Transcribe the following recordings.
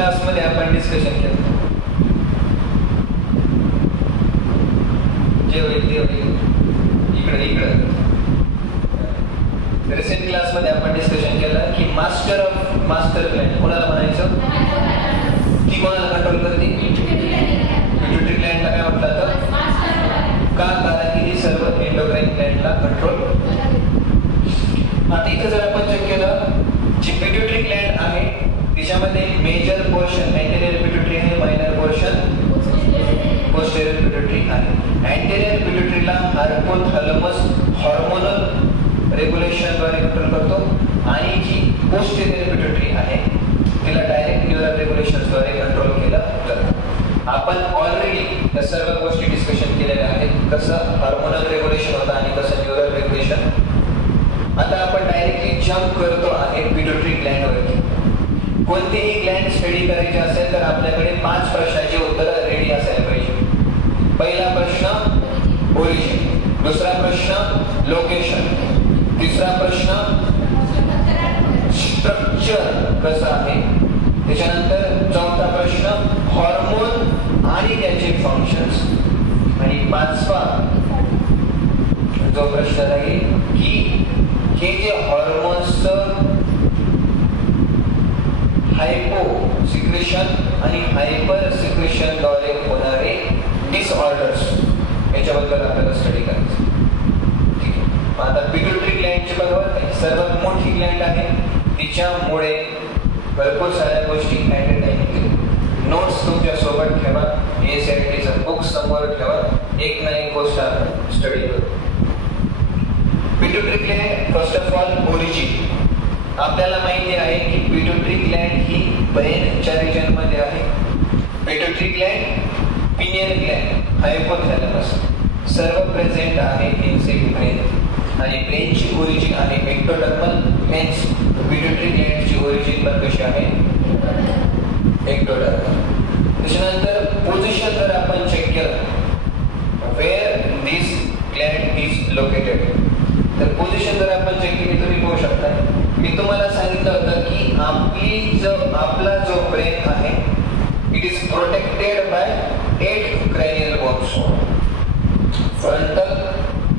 क्लासमध्ये आपण डिस्कशन केलं. जे होईल ते होईल. इकडं रिसेंट क्लासमध्ये आपण डिस्कशन केलं की मास्टर ग्लँड कोणाला म्हणायचं, ती कोणाला कंट्रोल करते, पिट्युटरी ग्लँडला काय म्हटलं जातं का, कारण की ही सर्व एंडोक्राइन ग्लँडला कंट्रोल. आता इथं जर आपण चेक केलं, जी पिट्युटरी ग्लँड आहे तिच्यामध्ये मेजर पोर्शन अँटेरियर पिट्युटरी आहे, मायनर पोर्शन पोस्टेरियर पिट्युटरी आहे. अँटेरियर पिट्युटरीला हायपोथॅलॅमस हार्मोनल रेग्युलेशन द्वारे कंट्रोल करतो आणि जी पोस्टेरियर पिट्युटरी आहे तिला डायरेक्ट न्यूरल रेग्युलेशन द्वारे कंट्रोल केलं जातं. आपण ऑलरेडी या सर्व गोष्टी डिस्कशन केलेल्या आहेत, कसं हार्मोनल रेग्युलेशन होतं आणि कसं न्यूरल रेग्युलेशन. आता आपण डायरेक्टली जम्प करतो आहे पिट्युटरी ग्लँड वरती. कोणतीही ग्लँड स्टडी करायची असेल तर आपल्याकडे 5 प्रश्नाची उत्तरं रेडी असायला पाहिजे. पहिला प्रश्न ओरिजिन, दुसरा प्रश्न लोकेशन, तिसरा प्रश्न स्ट्रक्चर कसं आहे, त्याच्यानंतर चौथा प्रश्न हॉर्मोन आणि त्याचे फंक्शन्स, आणि 5वा जो प्रश्न राहील की हे जे हॉर्मोन्सचं हायपो सिक्रेशन आणि हायपर सिक्रेशन द्वारे होणारे डिसऑर्डर्स याच्याबद्दल आपल्याला स्टडी करायचं. ठीक आहे. आता पिट्युटरी ग्लँडची बरोबर सर्वात मोठी ग्लँड आहे, तिच्यामुळे भरपूर साऱ्या गोष्टी ऍट अ टाइम. नोट्स तुमच्या सोबत ठेवा, एएसआयटीचं बुक समोर ठेवा, एक ना एक गोष्ट आपण स्टडी करू. Pituitary Gland first of all origin. आपल्याला माहिती आहे की पिट्युटरी ग्लँड ही ब्रेनच्या रिजन मध्ये आहे. Pituitary Gland, pinion Gland, hypothalamus सर्व प्रेझेंट आहे इनसाइड ब्रेन, आणि ब्रेनची ओरिजिन आहे एक्टोडर्मल. हेन्स पिट्युटरी ग्लँडची ओरिजिन पण कशी आहे, एक्टोडर्मल. त्याच्यानंतर पोझिशन जर आपण चेक केलं where this gland is located, तर पोझिशन जर आपण चेक केली तुम्ही पाहू शकता. मी तुम्हाला सांगितलं होतं की आपला जो ब्रेन आहे it is protected by 8 cranial bones. Frontal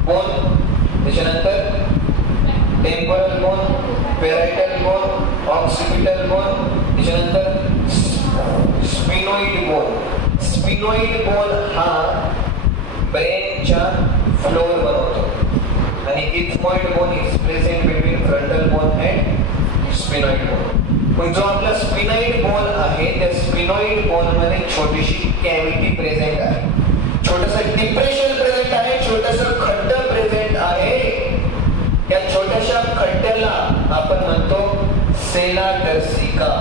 bone, त्याच्यानंतर temporal bone, parietal bone, occipital bone, त्याच्यानंतर स्पिनोइड बोन. स्पिनोइड बोन हा ब्रेनच्या फ्लोर बनवतो आणि ethmoid bone is present between frontal bone and sphenoid bone. पण जो आपला स्पिनॉइड बोन आहे त्या स्पिनॉइड बोन मध्ये छोटीशी कॅव्हिटी प्रेझेंट आहे, छोटंसं डिप्रेशन प्रेझेंट आहे, छोटंसं खड्ड प्रेझेंट आहे. या छोट्याशा खड्ड्याला आपण म्हणतो सेला टर्सिका.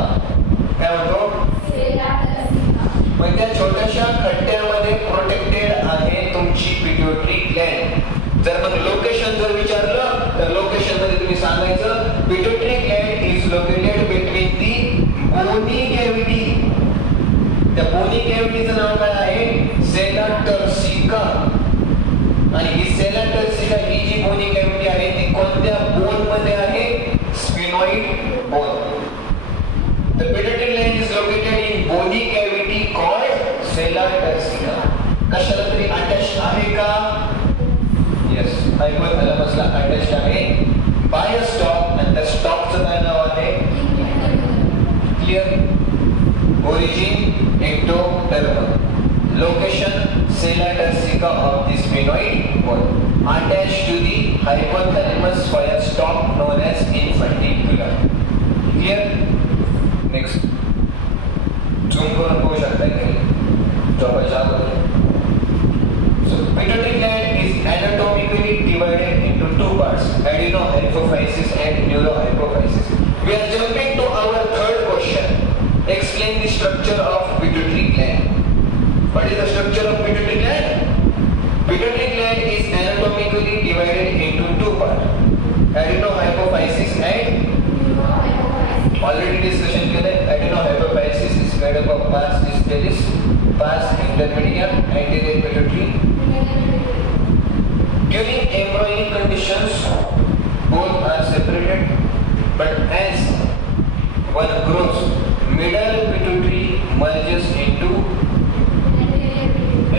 काय म्हणतो, सेला टर्सिका. मग त्या छोट्याशा खड्ड्यामध्ये प्रोटेक्टेड आहे तुमची पिट्युटरी ग्लँड. जर मग लोकेशन जर विचारलं तर लोकेशन मध्ये तुम्ही सांगायचं pituitary gland is located between the bony cavity. त्या बोनी कॅव्हिटीचं नाव काय आहे, सेला टर्सिका. आणि ही सेला टर्सिका ही जी बोनी कॅव्हिटी आहे ती कोणत्या बोन मध्ये आहे, sphenoid bone. The pituitary gland is located in bony cavity called sella turcica. कशाला तरी अटॅच आहे का, येस, हायपोथॅलॅमसला अटॅच आहे बाय अ स्टॉक, आणि त्या स्टॉकचं काय नाव आहे, clear. Origin ectodermal, location sella turcica of the sphenoid bone, attached to the hypothalamus by a stalk known as infundibulum. Clear? Next. Zoom करून पाहू शकता की झोपायच्या अगोदर. So pituitary gland is anatomically divided into 2 parts, adenohypophysis and neurohypophysis. We are jumping to our third question. Explain the structure of pituitary gland. What is the structure of pituitary gland? Pituitary gland is anatomically divided into 2 parts, adenohypophysis and already discussion केले. Adenohypophysis is made up of pars discalis, pars intermedium, anterior pituitary. During embryonic conditions, both are separated, but as one grows, middle pituitary merges into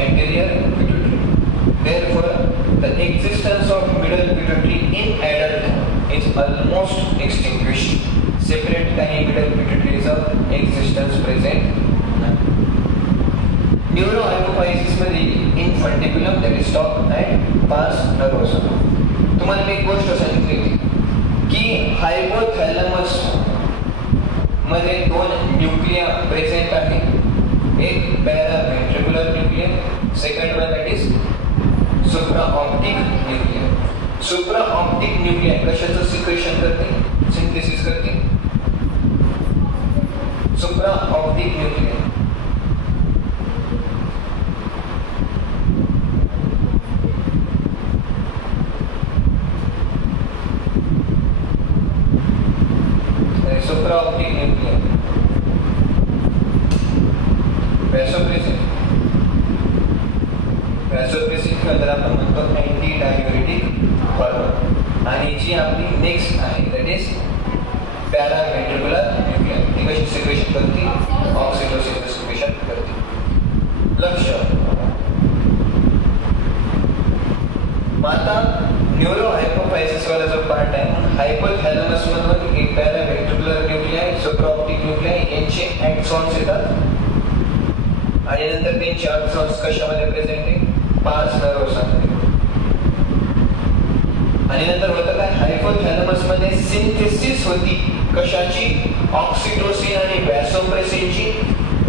anterior pituitary. Therefore, the existence of middle pituitary in adult is almost extinguished. Separate काही middle pituitary existence present. Neurohypophysis मध्ये infundibulum, that is top, and pars nervosa. तुम्हाला मी एक गोष्ट सांगितली की hypothalamus मध्ये दोन Nucleya present आहे. एक paraventricular nuclei, second one that is supraoptic nuclei. Supraoptic nuclei कशाचं सिक्रेशन करते, सिंथेसिस करते. Supraoptic nuclei supraoptic nuclei, vasopressin मध्ये आपण म्हणतो अँटी डाययुरेटिक हॉर्मोन. आणि जी आपली नेक्स्ट आहे दॅट इज पॅराव्हेंट्रिक्युलर न्यूक्लिया. ती कशी सिक्रेशन करते, ऑक्सिटोसिन सिक्रेशन करते. लक्ष. आता न्यूरोहायपोफायसिस वाला जो पार्ट आहे, हायपोथॅलॅमस मधून एक पॅराव्हेंट्रिक्युलर न्यूक्लिया, सुप्राऑप्टिक न्यूक्लिया यांचे ॲक्सॉन्स येतात आणि नंतर त्यांचे ॲक्सॉन्स कशामध्ये प्रेझेंट आहे, पार्स नर्वसमध्ये. आणि नंतर होतं काय, हायपोथॅलॅमस मध्ये सिंथेसिस होती कशाची, ऑक्सिटोसिन आणि व्हॅसोप्रेसिनची.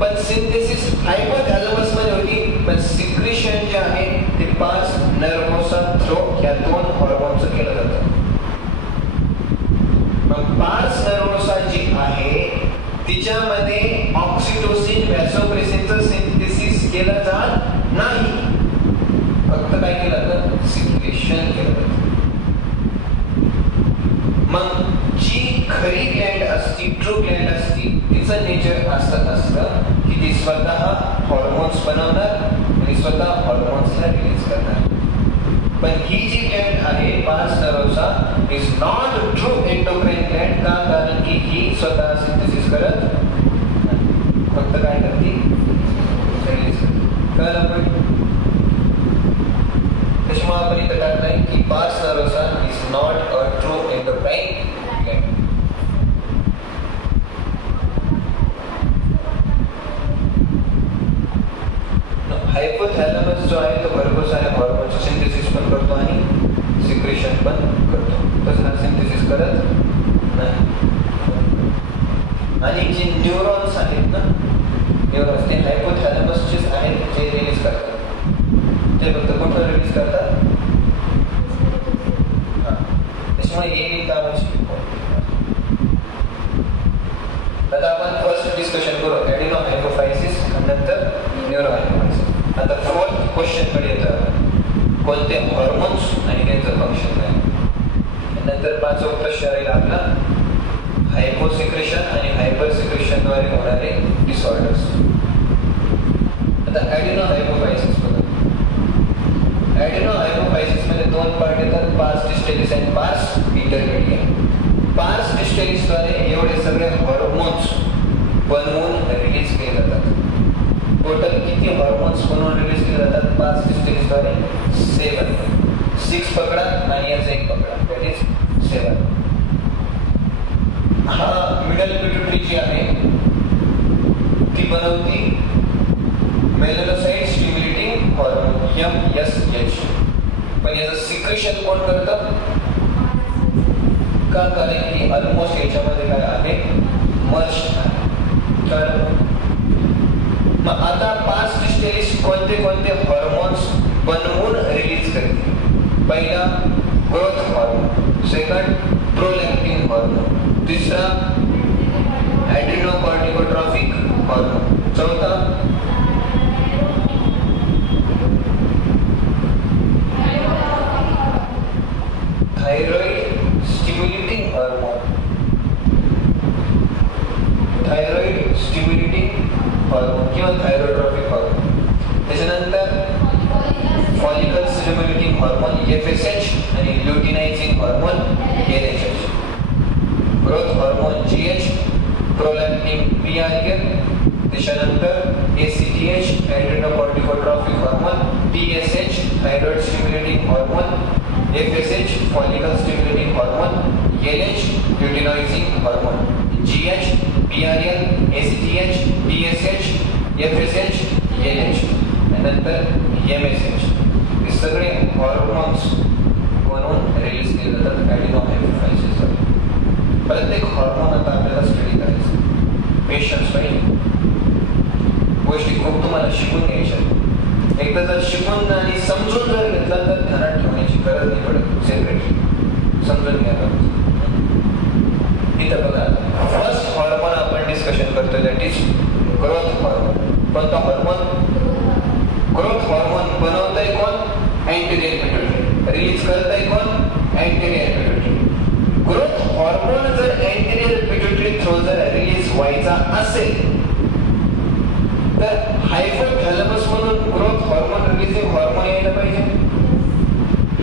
पण सिंथेसिस हायपोथॅलॅमस मध्ये होती, पण सिक्रेशन जे आहे ते पार्स नर्वोसा थ्रो या दोन हॉर्मोनचं केलं जातं. मग पार्स नर्वोसा जी आहे तिच्यामध्ये ऑक्सिटोसिन व्हॅसोप्रेसिनचं सिंथेसिस केलं जात नाही, फक्त काय केलं जातं, सिक्रेशन केलं जातं. मग जी खरी ग्लँड असती, ट्रू ग्लँड असती, तिचं नेचर असं असतं की ती स्वतः हॉर्मोन्स बनवणार आणि स्वतः हॉर्मोन्सला रिलीज करणार. पण ही जी ग्लँड आहे पार्स nervosa is not true endocrine Gland. का, कारण की ही स्वतः सिंथेसिस करत फक्त काय करते, रिलीज करते. कळलं पण? त्याच्यामुळे आपण इथं काढताय की पार्स nervosa is not a true endocrine Gland. Hypothalamus जो आहे तो भरपूर साऱ्या हॉर्मोनचं सिंथेसिस पण करतो आणि सिक्रेशन पण करतो. तसं सिंथेसिस करत नाही. आणि जे न्यूरॉन्स आहेत ना, न्यूरॉन्स ते हायपोथॅलॅमसचेच आहेत जे रिलीज करतात. ते फक्त कुठं रिलीज करतात, त्याच्यामुळे हे कामाची. आता आपण फर्स्ट डिस्कशन करू ॲडिनोहायपोफायसिस आणि नंतर न्यूरोहायपोफायसिस. आता फोर्थ क्वेश्चन कडे येतं, कोणते हॉर्मोन्स आणि त्यांचं फंक्शन काय. नंतर पाचवा प्रश्न राहील आपला हायपोसिक्रेशन आणि हायपर सिक्रेशनद्वारे होणारे डिसऑर्डर्स. आता ॲडिनोहायपोफायसिस बघा. ॲडिनोहायपोफायसिस मध्ये दोन पार्ट येतात, पार्स डिस्टॅलिस आणि पार्स इंटरमीडिया. पार्स डिस्टॅलिसद्वारे एवढे सगळे हॉर्मोन्स बनवून रिलीज केले जातात. टोटल किती हॉर्मोन्स बनवून रिलीज केले जातात पार्स डिस्टॅलिसद्वारे? 7. 6 पकडा आणि याचं 1 पकडा, दॅट इज 7. हा मिडल पिट्युटरी जी आहे ती बनवती मेलॅनोसाइट स्टिम्युलेटिंग हॉर्मोन MSH. पण याचं सिक्रेशन कोण करतं? का, कारण की ऑलमोस्ट याच्यामध्ये काय आहे, मर्ज आहे. मग आता पार्स डिस्टॅलिस कोणते कोणते हॉर्मोन्स बनवून रिलीज करते? पहिला growth hormone, second prolactin hormone, तिसरा ॲड्रिनोकॉर्टिकोट्रॉपिक हॉर्मोन, चौथा thyroid stimulating hormone, thyroid stimulating hormone किंवा थायरोट्रॉपिक हॉर्मोन. त्याच्यानंतर फॉलिकल स्टिम्युलेटिंग हॉर्मोन FSH आणि luteinizing hormone LHH, growth hormone GH, prolactin PRK, त्याच्यानंतर ACTH adrenocorticotropic hormone, TSH thyroid stimulating hormone, FSH follicle stimulating hormone, LH luteinizing hormone, GH PRN, ACTH, TSH, FSH, LH आणि नंतर MSH. हे सगळे hormones म्हणून release केले जातात ॲडिनोहायड्रोफायसिसद्वारे. प्रत्येक hormone आता आपल्याला स्टडी करायचं. पेशन्स पाहिजे. गोष्टी खूप तुम्हाला शिकून घ्यायच्या. एकदा जर शिकून आणि समजून जर घेतला तर ध्यानात ठेवण्याची गरज नाही पडत. सेपरेटली समजून घ्या. इथं बघा, फर्स्ट हॉर्मोन आपण डिस्कशन करतो, दॅट इज ग्रोथ हॉर्मोन. कोणता हॉर्मोन? ग्रोथ हॉर्मोन बनवतंय कोण? Anterior pituitary. रिलीज करतंय कोण? Anterior pituitary. ग्रोथ हॉर्मोन जर अँटेरियर पिट्युटरी थ्रू जर रिलीज व्हायचा असेल तर हायपोथॅलॅमस मधून ग्रोथ हॉर्मोन रिलीजिंग हॉर्मोन यायला पाहिजे.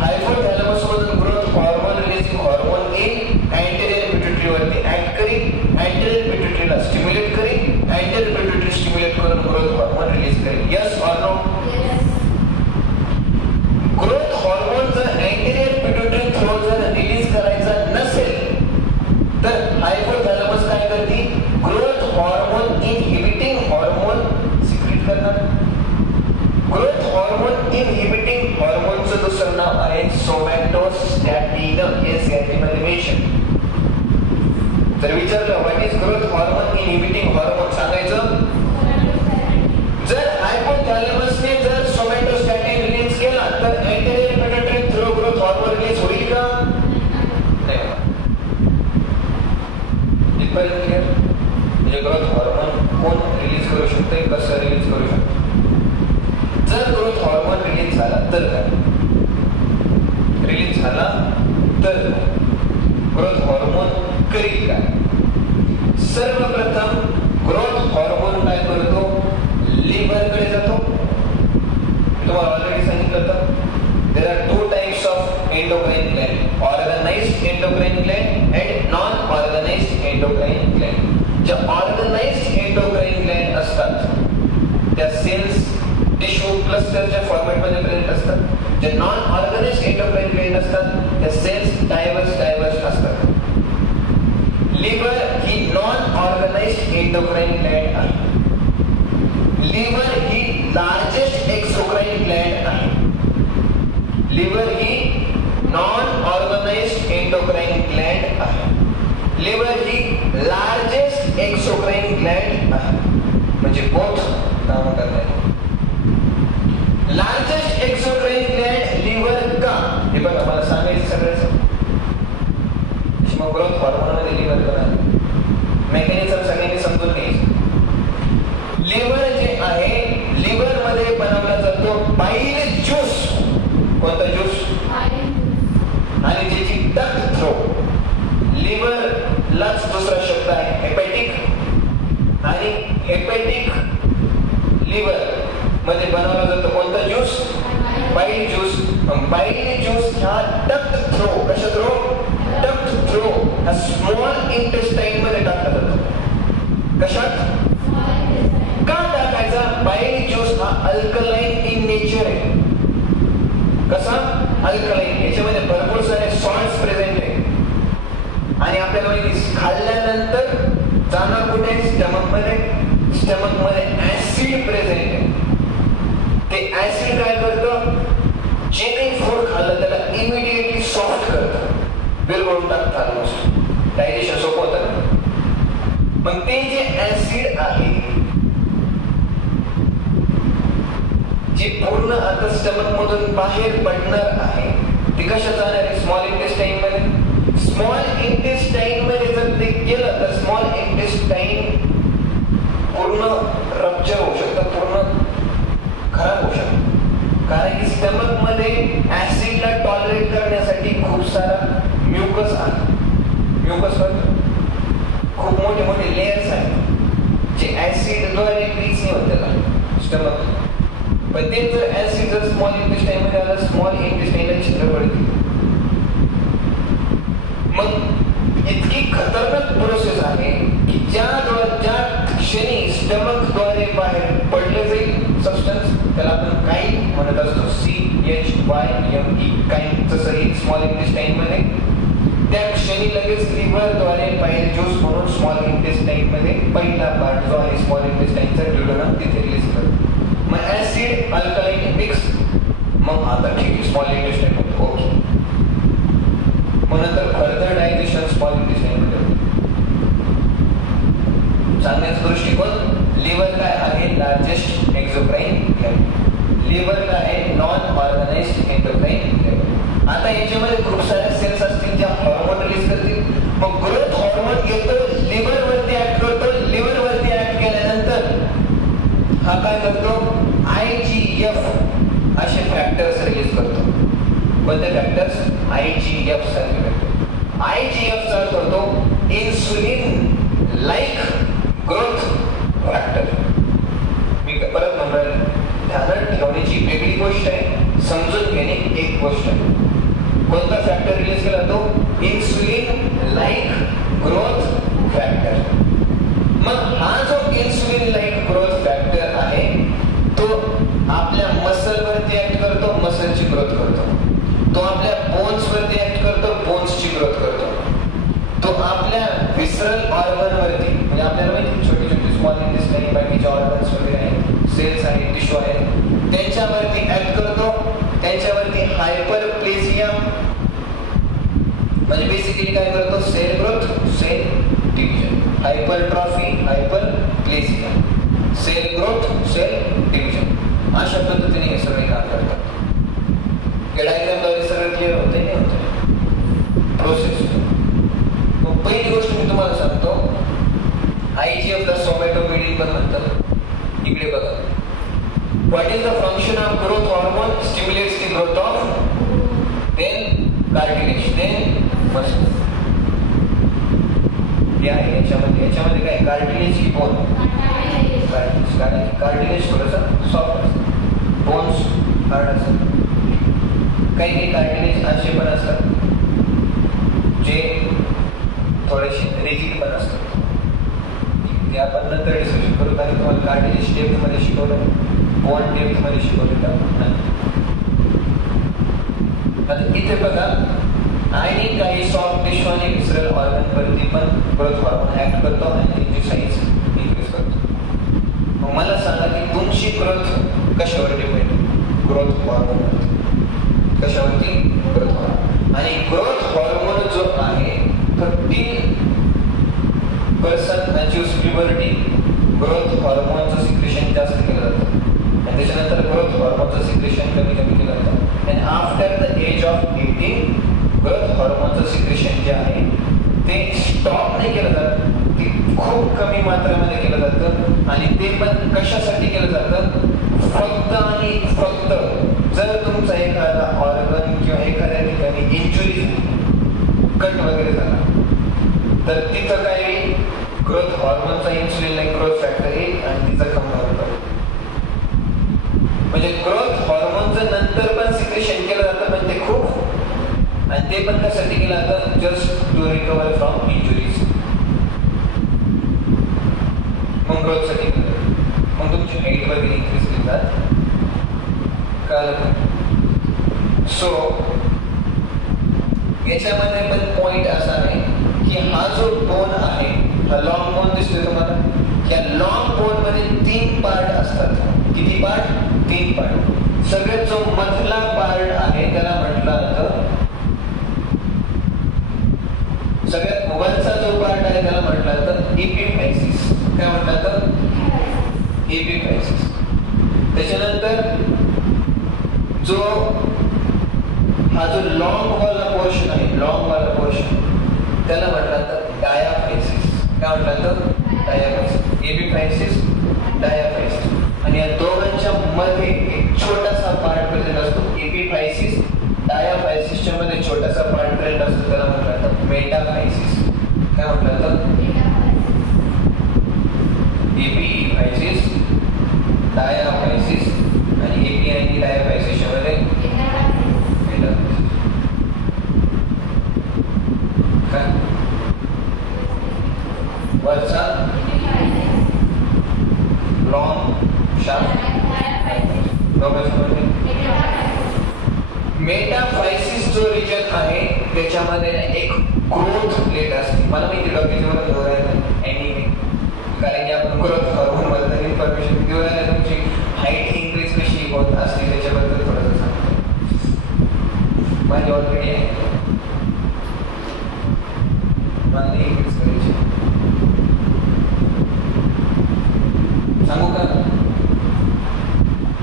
हायपोथॅलॅमस मधून ग्रोथ हॉर्मोन रिलीजिंग हॉर्मोन येईल, अँटेरियर पिट्युटरी वरती ऍक्ट करेल, अँटेरियर पिट्युटरीला स्टिम्युलेट करेल, अँटेरियर पिट्युटरी स्टिम्युलेट करून ग्रोथ हॉर्मोन रिलीज करेल. Yes or no? Growth hormone जर अँटेरियर पिट्युटरी थ्रू जर रिलीज करायचा नसेल तर हायपोथॅलॅमस काय करते? Growth hormone inhibiting hormone secrete करणार. ग्रोथ हॉर्मोन इनहिबिटिंग हॉर्मोनचं दुसरं नाव आहे सोमॅटोस्टॅटिन. येस, यामध्ये मेन्शन. जर विचारलं what is growth hormone inhibiting hormone, सांगायचं जर हायपोथॅलॅमसने जर सोमॅटोस्टॅटिन रिलीज केला तर anterior pituitary through growth hormone release होईल का? नाही. इथपर्यंत क्लिअर? म्हणजे ग्रोथ हॉर्मोन कोण रिलीज करू शकते, कसं रिलीज करू शकते. जर ग्रोथ हॉर्मोन रिलीज झाला तर काय? रिलीज झाला तर ग्रोथ हॉर्मोन करेल काय? सर्वप्रथम ग्रोथ हॉर्मोन काय करतो? लिव्हरकडे जातो. तुम्हाला ऑलरेडी सांगितलं होतं, there are two types of endocrine gland, organised endocrine gland and non organised endocrine gland. ज्या ऑर्गनाइज्ड एंडोक्राइन ग्लॅंड असतात त्या सेल्स टिश्यू क्लस्टरच्या फॉर्मॅटमध्ये प्रेझेंट असतात. जे नॉन ऑर्गनाइज्ड एंडोक्राइन ग्लॅंड असतात त्या सेल्स डायव्हर्स असतात. लिव्हर ही नॉन ऑर्गनाइज्ड एंडोक्राइन ग्लॅंड आहे. लिव्हर ही लार्जेस्ट एक्सोक्राइन ग्लॅंड आहे. लिव्हर ही नॉन ऑर्गनाइज्ड एंडोक्राइन ग्लॅंड आहे. लिव्हर ही लार्जेस्ट एक्सोक्राइन ग्लॅंड आहे. म्हणजे बोथ काम करतात. लार्जेस्ट एक्सोक्राइन ग्लॅंड लिव्हर का? हे बघा, मला सांगायचं सगळ्याच. मग ग्रोथ हॉर्मोन मध्ये लिव्हर का? मेकॅनिझम सगळ्यांनी समजून घ्यायचं. लिव्हर जे आहे, लिव्हर मध्ये बनवला जातो बाईल ज्यूस. कोणता ज्यूस? आणि ज्याची डक्ट थ्रो. लिव्हर लाच दुसरा शब्द आहे हेपॅटिक. आणि हेपॅटिक लिव्हर मध्ये बनवला जातो कोणता ज्यूस? बाईल ज्यूस. बाईल ज्यूस ह्या डक्ट थ्रो, कशा थ्रो? डक्ट थ्रो हा स्मॉल इंटेस्टाइन मध्ये टाकला जातो. कशात? का टाकायचा? बाईल ज्यूस हा अल्कलाइन इन नेचर आहे. कसा? अल्कलाइन. याच्यामध्ये भरपूर सारे सॉल्ट्स प्रेझेंट आहे. आणि आपल्याला माहिती खाल्ल्यानंतर जाणार कुठे? स्टमक मध्ये. स्टमक मध्ये ऍसिड प्रेझेंट आहे. ते ऍसिड काय करतं? जे काही फूड खाल्लं त्याला इमिडिएटली सॉफ्ट करतं, विरघळून टाकतात. डायजेशन सोपं होतं. पण ते जे ऍसिड आहे जे पूर्ण आता स्टमक मधून बाहेर पडणार आहे ते कशा जाणार आहे? स्मॉल इंटेस्टाइन मध्ये. स्मॉल इंटेस्टाइन मध्ये जर ते गेलं तर स्मॉल इंटेस्टाइन पूर्ण रप्चर होऊ शकतं, पूर्ण खराब होऊ शकतं. कारण की स्टमक मध्ये ऍसिडला टॉलरेट करण्यासाठी खूप सारा म्युकस आहे. म्युकस खूप मोठे मोठे लेयर्स आहेत जे ऍसिडद्वारे ब्रीच नाही होत त्याला स्टमक. पण ते जर ऍसिड जर स्मॉल इंटेस्टाइन मध्ये आलं, स्मॉल इंटेस्टाइनला छिद्र पडते. मग इतकी खतरनाक प्रोसेस आहे की ज्या क्षणी स्टमकद्वारे बाहेर पडले जाईल सबस्टन्स, त्याला आपण काई म्हणत असतो, CHYME काई. जसं ही स्मॉल इंटेस्टाईन मध्ये त्या क्षणी लगेच लिव्हरद्वारे बाहेर ज्यूस म्हणून स्मॉल इंटेस्टाईन मध्ये पहिला पार्ट जो आहे स्मॉल इंटेस्टाईनचा ड्युओडेनम तिथे रिलीज करतो. मग ऍसिड अल्कलाइन मिक्स, मग आता ठीक आहे स्मॉल इंटेस्टाईन होतो ओके. मग नंतर फर्दर डायजेशन स्मॉल इंटेस्टाईन मध्ये होते. सांगण्याचा दृष्टिकोन, लिव्हर काय आहे लार्जेस्ट एक्झोक्राईन ग्लँड, लिव्हर काय आहे नॉन ऑर्गनाइज्ड एंडोक्राईन ग्लँड. आता याच्यामध्ये खूप साऱ्या सेल्स असतील ज्या हॉर्मोन रिलीज करतील. मग ग्रोथ हॉर्मोन येतो लिव्हर वरती ऍक्ट करतो, लिव्हर वरती ऍक्ट केल्यानंतर हा काय करतो IGF असे फॅक्टर्स रिलीज करतो. कोणते फॅक्टर्स? IGF सारखे फॅक्टर. IGF चा अर्थ होतो इन्सुलिन लाईक ग्रोथ फॅक्टर. मी परत म्हणणार, ध्यानात ठेवण्याची वेगळी गोष्ट आहे, समजून घेणे एक गोष्ट आहे. कोणता फॅक्टर रिलीज केला तो? Insulin like growth factor. मग हा जो इन्सुलिन लाईक ग्रोथ फॅक्टर आहे तो आपल्या मसल वरती ऍक्ट करतो, मसलची ग्रोथ करतो. तो आपल्या बोन्स वरती ऍक्ट करतो, बोन्सची ग्रोथ करतो. तो आपल्या विसरल ऑर्गन वरती, म्हणजे आपल्याला माहिती छोटी छोटी स्मॉल इंटेस्टाईन बाकीचे ऑर्गन्स वगैरे आहेत, सेल्स आहेत, टिश्यू आहेत, त्यांच्यावरती ऍक्ट करतो. त्यांच्यावरती हायपरप्लेसिया म्हणजे बेसिकली काय करतो, cell growth, cell division, hypertrophy, hyperplasia, cell growth, cell division, अशा पद्धतीने हे सगळे काम करतात. डायग्रामद्वारे सगळं क्लिअर होते नाही होते प्रोसेस. मग पहिली गोष्ट मी तुम्हाला सांगतो, IGF ला सोमॅटोपेडिन पण म्हणतात. इकडे बघा, what is the function of growth hormone? Stimulates the growth of then cartilage, then muscle. याच्यामध्ये काय कार्टिलेज की बोन? कार्टिलेज थोडंसं सॉफ्ट असतं, बोन्स हार्ड असतात. काही कार्टिलेज असे पण असतात जे थोडेसे रिजिड पण असतात. ते आपण नंतर डिस्कशन करू, कारण तुम्हाला कार्टिलेज डेप्थ मध्ये शिकवलं, बोन डेप्थ मध्ये शिकवलं नाही. आता इथे बघा, आणि काही सॉफ्ट टिश्यू आणि विसरल ऑर्गन वरती पण ग्रोथ हॉर्मोन ऍक्ट करतो आणि त्यांची साईज इन्क्रीज करतो. मग मला सांगा की तुमची ग्रोथ कशावर डिपेंड? Growth hormone. कशावरती? Growth hormone. आणि ग्रोथ हॉर्मोन जो आहे 30% अचीव्स प्युबर्टी, ग्रोथ हॉर्मोनचं सिक्रेशन जास्त केलं जातं आणि त्याच्यानंतर ग्रोथ हॉर्मोनचं सिक्रेशन कमी केलं जातं. आणि after the age of 18 growth हॉर्मोनचं सिक्रेशन जे आहे ते स्टॉप नाही केलं जात, ते खूप कमी मात्रामध्ये केलं जातं. आणि ते पण कशासाठी केलं जातं? फक्त आणि फक्त जर तुमचा एखादा ऑर्गन किंवा एखाद्या ठिकाणी इंजुरी कट वगैरे झाला तर तिथं काही ग्रोथ हॉर्मोनचा इन्सुलिन लाईक ग्रोथ फॅक्टर येईल आणि तिचा कमी होतो. म्हणजे ग्रोथ हॉर्मोनचं नंतर पण सिक्रेशन केलं जातं, पण ते खूप, आणि ते पण कशासाठी केलं जातं? Just to recover from injuries. मग ग्रोथ साठी मग तुमची हाईट वगैरे इन्क्रीज केली जात. सो याच्यामध्ये पण पॉइंट असा आहे की हा जो बोन आहे, हा लॉंग बोन दिसतोय तुम्हाला, या लॉंग बोन मध्ये 3 पार्ट असतात. किती पार्ट? 3 पार्ट. सगळ्यात जो मधला पार्ट आहे त्याला म्हटलं जातं, सगळ्यात वरचा जो पार्ट आहे त्याला म्हटलं जातं एपिफायसिस. काय म्हटलं जातं? एपिफायसिस. त्याच्यानंतर जो हा जो लॉंग वाला पोर्शन आहे, लॉंग वाला पोर्शन, त्याला म्हटलं जातं डायाफायसिस. काय म्हटलं जातं? डायाफायसिस. एपिफायसिस, डायाफायसिस. आणि या दोघांच्या मध्ये एक छोटासा पार्ट प्रेझेंट असतो. एपिफायसिस, डायाफायसिसच्या मध्ये छोटासा पार्ट प्रेझेंट असतो, त्याला म्हटलं जातं मेटाफायसिस. काय म्हटलं जातं? एपिफायसिस, डायाफायसिस आणि एपी आणि डायाफायसिसच्या मध्ये मेटाफायसिस. काय? लॉंग शार्प मेटाफायसिस जो रिजन आहे त्याच्यामध्ये एक ग्रोथ प्लेट असते. मला माहिती कारण की आपण ग्रोथ हॉर्मोन बद्दल इन्फॉर्मेशन देऊ राहिला. तुमची हाईट इन्क्रीज कशी होत असते त्याच्याबद्दल थोडंसं सांगतो. माझी ऑलरेडी आहे, मला इन्क्रीज करायची. सांगू का?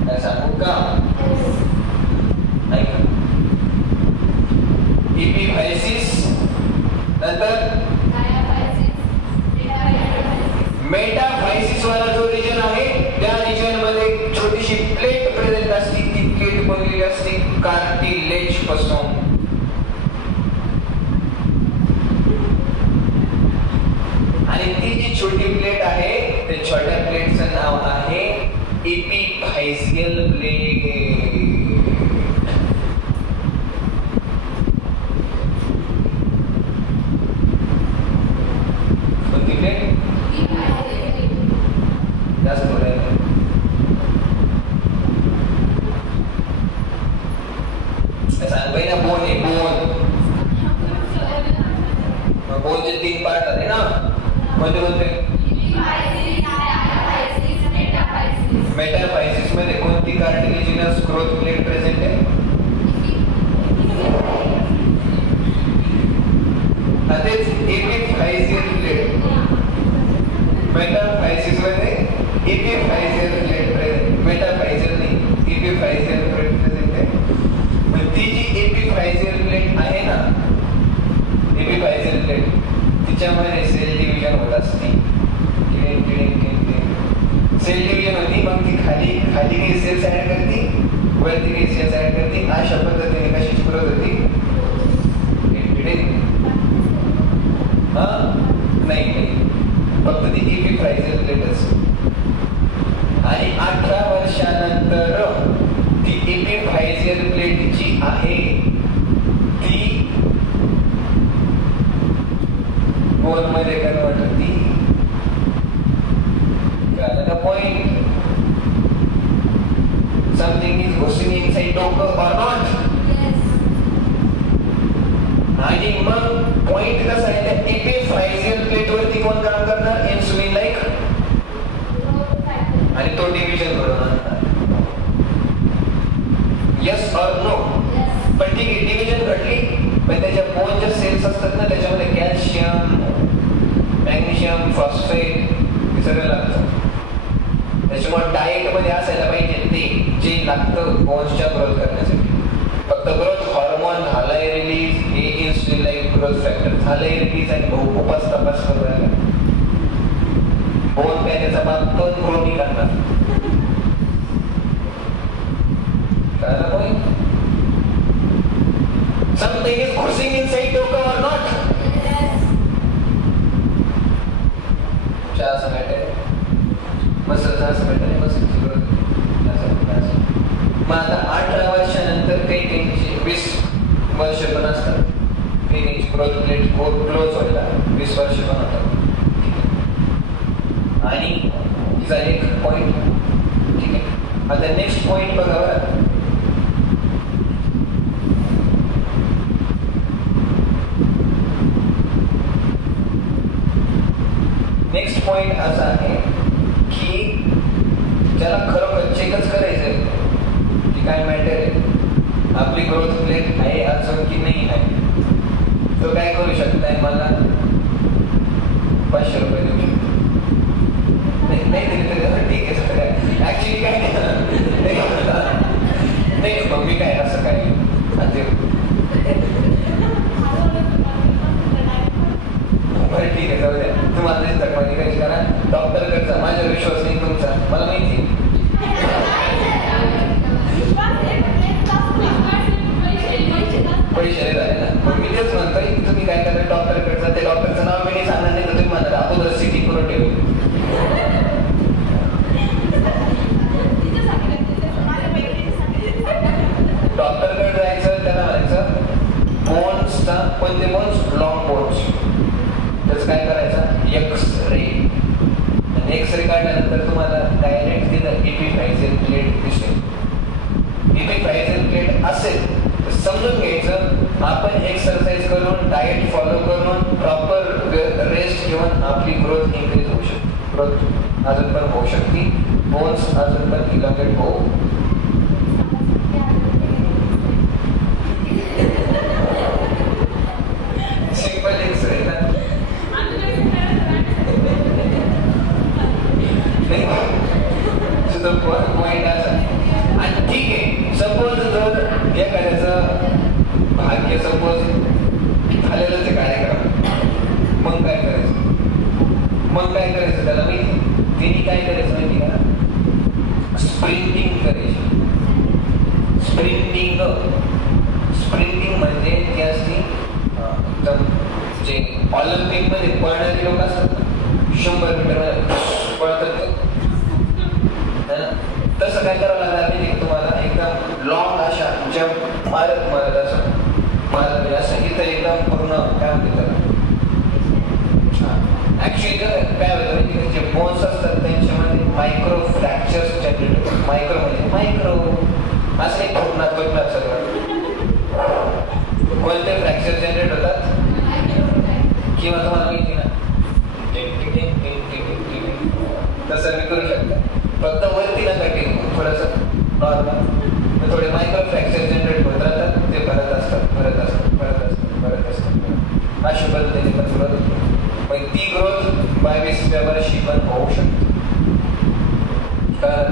काय सांगू का? ऐका. इपिफायसिस नंतर मेटाफायसिस वाला जो रिजन आहे त्या रिजन मध्ये छोटीशी प्लेट प्रेझेंट असते. ती प्लेट बनलेली असते कार्टिलेज पासून. आणि ती जी छोटी प्लेट आहे त्या छोट्या प्लेटचं नाव आहे एपिफायसियल प्लेट. कोणती प्लेट? जास्त बोलायचं. सांगतोय ना बोन आहे बोन. बोनचे 3 पार्ट झाले ना. कोणते कोणते? मेटाफायसिस मध्ये कोणती कार्टिलेजिनस ग्रोथ प्लेट प्रेझेंट आहे? तेच एपिफायसियल प्लेट. मेटाफायसिस मध्ये एपिफायसियल प्लेट प्रेझेंट. मेटाफायसियल नाही, एपिफायसियल प्लेट प्रेझेंट आहे. मग ती जी एपिफायसियल प्लेट आहे ना, एपिफायसियल प्लेट तिच्यामध्ये सेल डिव्हिजन होत असते. सेल डिव्हिजन होती. मग ती खाली काही सेल्स ऍड करते, वरती काही सेल्स ऍड करते. अशा पद्धतीने कशी ग्रोथ होती? नाही, फक्त ती एपिफायसियल प्लेटच. आणि 18 वर्षानंतर ती एपिफायसियल प्लेट जी आहे ती बोन मध्ये कन्वर्ट होती. कळलं का पॉइंट? समथिंग इज घुसिंग इनसाइड डोकं ऑर नॉट. आणि मग पॉइंट कसा आहे, त्या एपिफायसियल प्लेट वरती कोण काम करणार? Insulin like. आणि तो डिव्हिजन करून आणणार. Yes or no? पण ठीक आहे, डिव्हिजन घडली. पण त्याच्या बोनच्या सेल्स असतात ना, त्याच्यामध्ये कॅल्शियम, मॅग्नेशियम, फॉस्फेट हे सगळं लागतं. त्याच्यामुळे डाएट मध्ये असायला पाहिजे ते जे लागतं बोन्सच्या ग्रोथ करण्यासाठी. फक्त ग्रोथ हॉर्मोन झालाय रिलीज, हे इन्सुलिन लाईक ग्रोथ फॅक्टर झालंय रिलीज, आणि भाऊ उपास तपास करू राहिला. बोन काय त्याचा बाप पण ग्रो नाही करणार. कळलं point? Something is coursing inside डोकं or not? असं भेटेल मसलचं, असं भेटेल मसलची ग्रोथ. मग आता 18 वर्षानंतर काही 20 वर्ष पण असतात. काही ग्रोथ प्लेट क्लोज व्हायला 20 वर्ष पण होतात. आणि तिचा एक पॉइंट. ठीक आहे, आता नेक्स्ट पॉइंट बघा बरं. नेक्स्ट पॉइंट असा आहे की ज्याला खरोखर चेकच करायचंय की काय मॅटर आहे, आपली ग्रोथ प्लेट आहे अजून की नाही आहे. तो काय करू शकताय? मला 500 रुपये देऊ शकतो. नाही ठीक आहे सर. ऍक्च्युली काय नाही, मग मी काय असं काय बरं ठीक आहे, जाऊ द्या. तुम्हाला तक्रारी करायची करा. डॉक्टरकडचा माझ्यावर विश्वास नाही तुमचा, मला माहिती. पैसे झाले ना. मग मी तेच म्हणतोय की तुम्ही काय करा, डॉक्टरकडचा. ते डॉक्टरचं नाव मी नाही सांगणार, नाही तर तुम्ही म्हणा अगोदर सिटी करून ठेवू. डॉक्टरकडे जायचं, त्याला म्हणायचं बोन्सचा, कोणते बोन्स? Long bones. त्याचं काय करायचं? X ray. एक्स रे काढल्यानंतर तुम्हाला काय तर रेस्ट घेऊन आपली ग्रोथ इन्क्रीज होऊ शकते, ग्रोथ अजून पण होऊ शकते, बोन्स अजून पण इलॉंगेट होऊ. सिंपल एक्सरे ना, तुझं पॉइंट असा. आणि ठीक आहे, सपोज जर एखाद्याचं भाग्य सपोज झालेलंच आहे कार्यक्रम, मग काय करायचं? मग काय करायचं त्याला माहिती? तिने काय करायचं माहिती का? स्प्रिंटिंग करायची. स्प्रिंटिंग म्हणजे ती असती जे ऑलिम्पिक मध्ये पळणारे लोक असतात, 100 मीटर पळतात, तसं काय करावं लागणार नाही तुम्हाला. एकदम लॉंग अशा जम्प मारत असं मारत असं इथं एकदम पूर्ण काय म्हणते त्याला, ऍक्च्युअली काय होतं माहिती, जे बोन्स असतात त्यांच्यामध्ये मायक्रो फ्रॅक्चर्स जनरेट होतात. मायक्रो म्हणजे मायक्रो असं एक फुटणार सगळं. कोणते फ्रॅक्चर जनरेट होतात किंवा तुम्हाला माहिती ना, तसं मी करू शकता, फक्त वरती नका टेकून थोडंसं नॉर्मल, थोडे मायक्रो फ्रॅक्चर जनरेट होत राहतात, ते भरत असतात. अशा पद्धतीने पण ग्रोथ, पण ती ग्रोथ 22व्या वर्षी पण होऊ शकते. कारण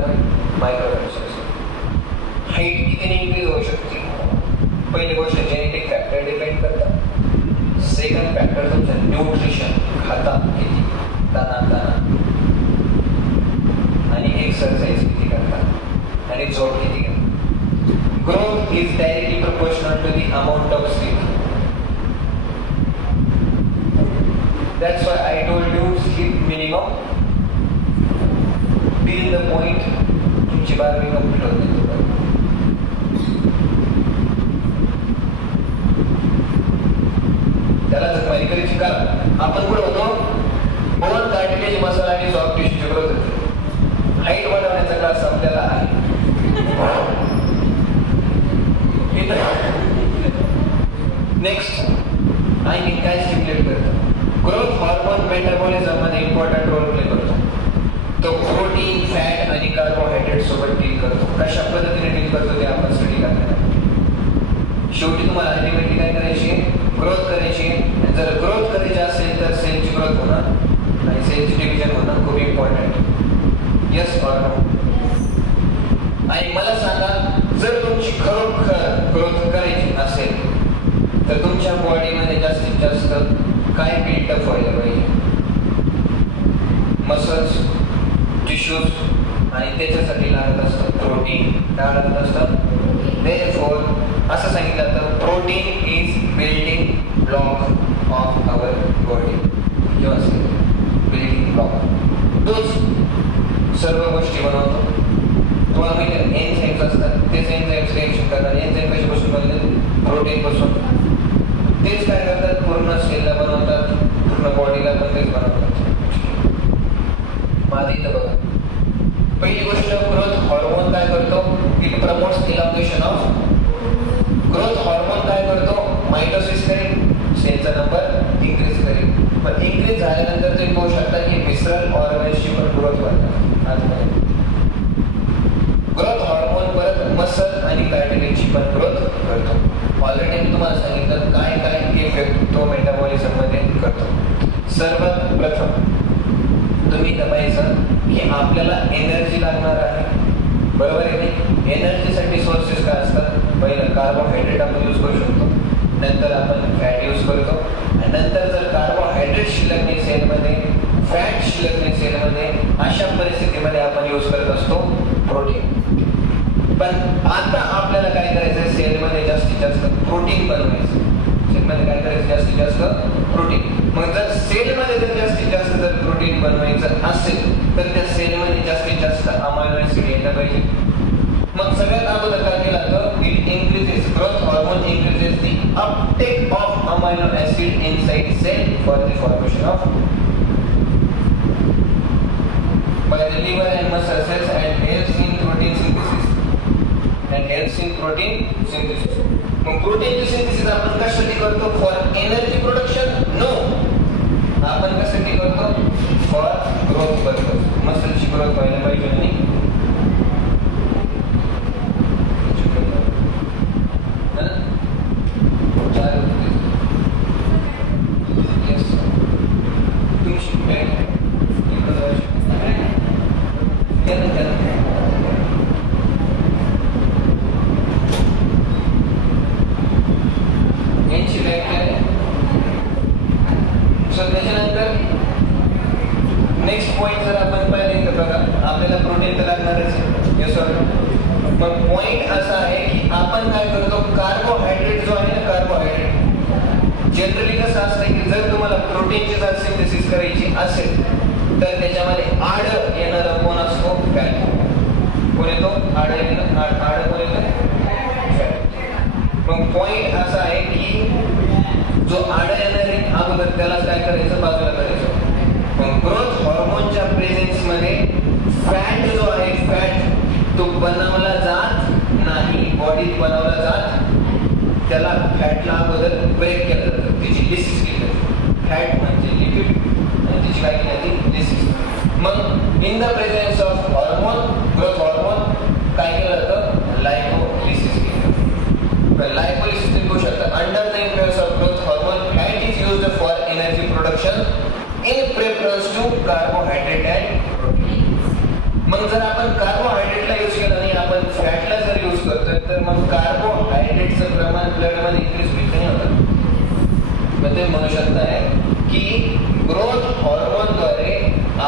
मायक्रो फ्रॅक्चर हाईट किती इन्क्रीज होऊ शकते. पहिली गोष्ट जेनेटिक फॅक्टर डिपेंड करतात. सेकंड फॅक्टर तुमचं न्यूट्रिशन, खाता किती, दाना आणि एक्सरसाइज किती करतात आणि झोप किती करतात. Growth is directly proportional to the amount of sleep. That's why I told you sleep minimum till the point तुमची 12वी कंप्लीट होते. त्याला जखमारी करायची का? आपण कुठं होतो? बोन कार्टिलेज मसल आणि सॉफ्ट टिश्यूची ग्रोथ होते. हाईट वाढवण्याचा क्लास आपल्याला आहे. नेक्स्ट आणि काय स्टिम्युलेट करतो? ग्रोथ हॉर्मोन मेटाबॉलिझम मध्ये इम्पॉर्टंट रोल प्ले करतो. तो प्रोटीन, फॅट आणि कार्बोहायड्रेट सोबत डील करतो. कशा पद्धतीने डील करतो ते आपण स्टडी करणार. शेवटी तुम्हाला अल्टिमेटली काय करायची? ग्रोथ करायची. जर ग्रोथ करायची असेल तर सेलची ग्रोथ होणं आणि सेलची डिव्हिजन होणं खूप इम्पॉर्टंट. Yes or no? आणि मला सांगा, जर तुमची खरोखर ग्रोथ करायची असेल तर तुमच्या बॉडीमध्ये जास्तीत जास्त काय बिल्टअप व्हायला पाहिजे? मसल्स, टिश्यूज, आणि त्याच्यासाठी लागत असतं प्रोटीन. काय लागत असतं? देअरफॉर असं सांगितलं तर protein is building block of our body. किंवा बिल्डिंग ब्लॉक तोच सर्व गोष्टी बनवतो. तुम्हाला माहिती आहे एन्झाईम्स असतात, तेच एन्झाईम्स रिएक्शन करतात. एन्झाईम कशापासून बनले? प्रोटीन पासून. तेच काय करतात? पूर्ण सेलला बनवतात, पूर्ण बॉडीला पण तेच बनवतात. माझं इथं बघा, पहिली गोष्ट ग्रोथ हॉर्मोन काय करतो? It promotes elongation of. Growth hormone काय करतो? मायटोसिस करेल, सेलचा नंबर इन्क्रीज करेल. पण इन्क्रीज झाल्यानंतर तुम्ही पाहू शकता की विसरल ऑर्गन्सची पण ग्रोथ होतात. ग्रोथ हॉर्मोन परत मसल आणि कार्टिलेजची पण ग्रोथ करतो. ऑलरेडी मी तुम्हाला सांगितलं काय काय इफेक्ट तो मेटाबॉलिझम मध्ये करतो. सर्वात प्रथम तुम्ही तपासायचं की आपल्याला एनर्जी लागणार आहे, बरोबर आहे की? एनर्जीसाठी सोर्सेस काय असतात? पहिलं कार्बोहायड्रेट आपण यूज करू शकतो, नंतर आपण फॅट यूज करतो, आणि नंतर जर कार्बोहायड्रेट शिल्लक नाही सेलमध्ये, फॅट शिल्लक नाही सेलमध्ये, अशा परिस्थितीमध्ये आपण यूज करत असतो प्रोटीन. पण आता आपल्याला काय करायचं? सेलमध्ये जास्तीत जास्त प्रोटीन बनवायचं. सेलमध्ये काय करायचं? जास्तीत जास्त प्रोटीन. मग जर सेलमध्ये जर जास्तीत जास्त जर प्रोटीन बनवायचं असेल तर त्या सेलमध्ये जास्तीत जास्त अमायनो ऍसिड यायला पाहिजे. मग सगळ्यात अगोदर काय केलं जातं? It increases, growth hormone increases the uptake of amino acid inside cell for the formation of by the liver and muscle cells and helps in protein synthesis. मग प्रोटीनची सिंथेसिस आपण कशासाठी करतो? For energy production? नो. आपण कशासाठी करतो? For growth purpose. मसलची growth व्हायला पाहिजे आणि नेक्स्ट पॉइंट जर आपण पाहिले तर बघा आपल्याला प्रोटीन तर लागणारच आहे. Yes or no? पण पॉइंट असा आहे की आपण काय करतो, कार्बोहायड्रेट जो आहे ना, कार्बोहायड्रेट जनरली कसं असतं की जर तुम्हाला प्रोटीनची जर सिंथेसिस करायची असेल तर त्याच्यामध्ये आड येणारा कोण असतो? फॅट. कोण येतो? आड कोण येतो? फॅट. मग पॉइंट असा आहे की जो आड येणार आहे अगोदर त्यालाच काय करायचं? बाजूला करायचं. ग्रोथ हॉर्मोनच्या प्रेझेन्स मध्ये फॅट जो आहे, फॅट तो बनवला जात नाही, बॉडीत बनवला जात, त्याला फॅटला अगोदर ब्रेक केलं जातं, त्याची लिसिस केली जाते. फॅट म्हणजे लिपिड आणि त्याची काय केली जाते? लिसिस. मग in the presence of hormone, growth hormone काय केलं जातं? लायकोलिसिस केलं जातं. लायकोलिसिस तुम्ही बघू शकता. Under the influence of growth hormone fat is used for energy production in preference to carbohydrate and protein. मग जर आपण कार्बोहायड्रेटला यूज केला नाही, आपण फॅटला जर यूज करतोय तर मग कार्बोहायड्रेटचं प्रमाण ब्लड मध्ये इन्क्रीज होईल नाही होतं. मग ते म्हणू शकताय की ग्रोथ हॉर्मोनद्वारे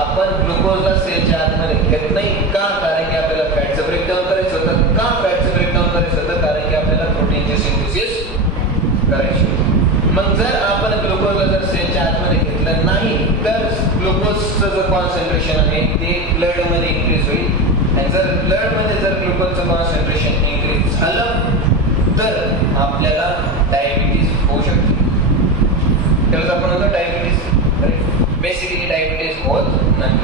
आपण ग्लुकोजला सेलच्या आतमध्ये घेत नाही. का? कारण की आपल्याला फॅटचं ब्रेकडाऊन करायचं होतं. का फॅटचं ब्रेकडाऊन करायचं होतं? कारण की आपल्याला प्रोटीनची सिंथेसिस करायची होती. मग जर आपण ग्लुकोजला जर सेलच्या आतमध्ये घेतलं नाही तर ग्लुकोजचं जो कॉन्सन्ट्रेशन आहे ते ब्लड मध्ये इन्क्रीज होईल. आणि जर ब्लड मध्ये जर ग्लुकोजचं कॉन्सन्ट्रेशन इन्क्रीज झालं तर आपल्याला डायबिटीज होऊ शकते. त्याला आपण म्हणतो डायबिटीज. बेसिकली डायबिटीज होत नाही.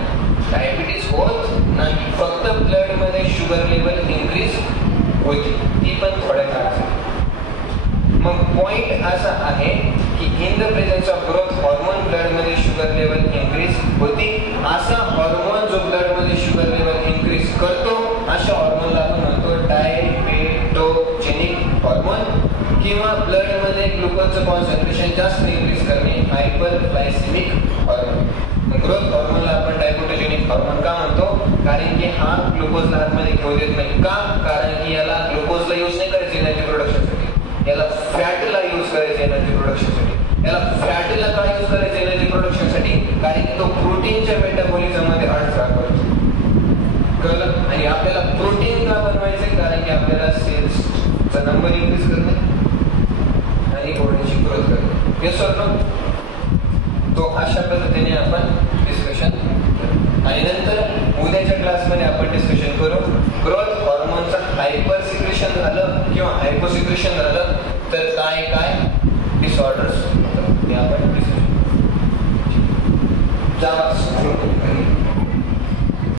डायबिटीज होत नाही, फक्त ब्लड मध्ये शुगर लेवल इन्क्रीज होते, ती पण थोड्या काळासाठी. मग पॉइंट असा आहे की in the presence of growth hormone blood मध्ये शुगर लेवल इन्क्रीज होती. असा हॉर्मोन जो ब्लड मध्ये शुगर लेवल इन्क्रीज करतो अशा हॉर्मोनला आपण म्हणतो डायबेटोजेनिक हॉर्मोन, किंवा ब्लड मध्ये ग्लुकोजचं कॉन्सन्ट्रेशन जास्त इन्क्रीज करणे हायपरग्लायसेमिक हॉर्मोन. ग्रोथ हॉर्मोनला आपण डायबेटोजेनिक हॉर्मोन का म्हणतो? कारण की हा ग्लुकोजला आतमध्ये घेऊ देत नाही. का? कारण की याला ग्लुकोजला यूज नाही करायचं एनर्जी प्रोडक्शनसाठी, याला फॅटला यूज करायचं एनर्जी प्रोडक्शनसाठी. याला फॅटला का यूज करायचं एनर्जी प्रोडक्शनसाठी? कारण की तो प्रोटीनच्या मेटाबॉलिझम मध्ये अडथळा करतो. कळलं? आणि आपल्याला प्रोटीन का बनवायचंय? कारण की आपल्याला सेल्सचा नंबर इन्क्रीज करणे आणि बॉडीची ग्रोथ करणे. Yes or no? तो अशा पद्धतीने आपण डिस्कशन करू. आणि नंतर उद्याच्या क्लासमध्ये आपण डिस्कशन करू ग्रोथ हॉर्मोनचं हायपर सिक्रेशन झालं किंवा हायपोसिक्रेशन झालं तर काय काय डिसऑर्डर्स ते आपण डिस्कशन.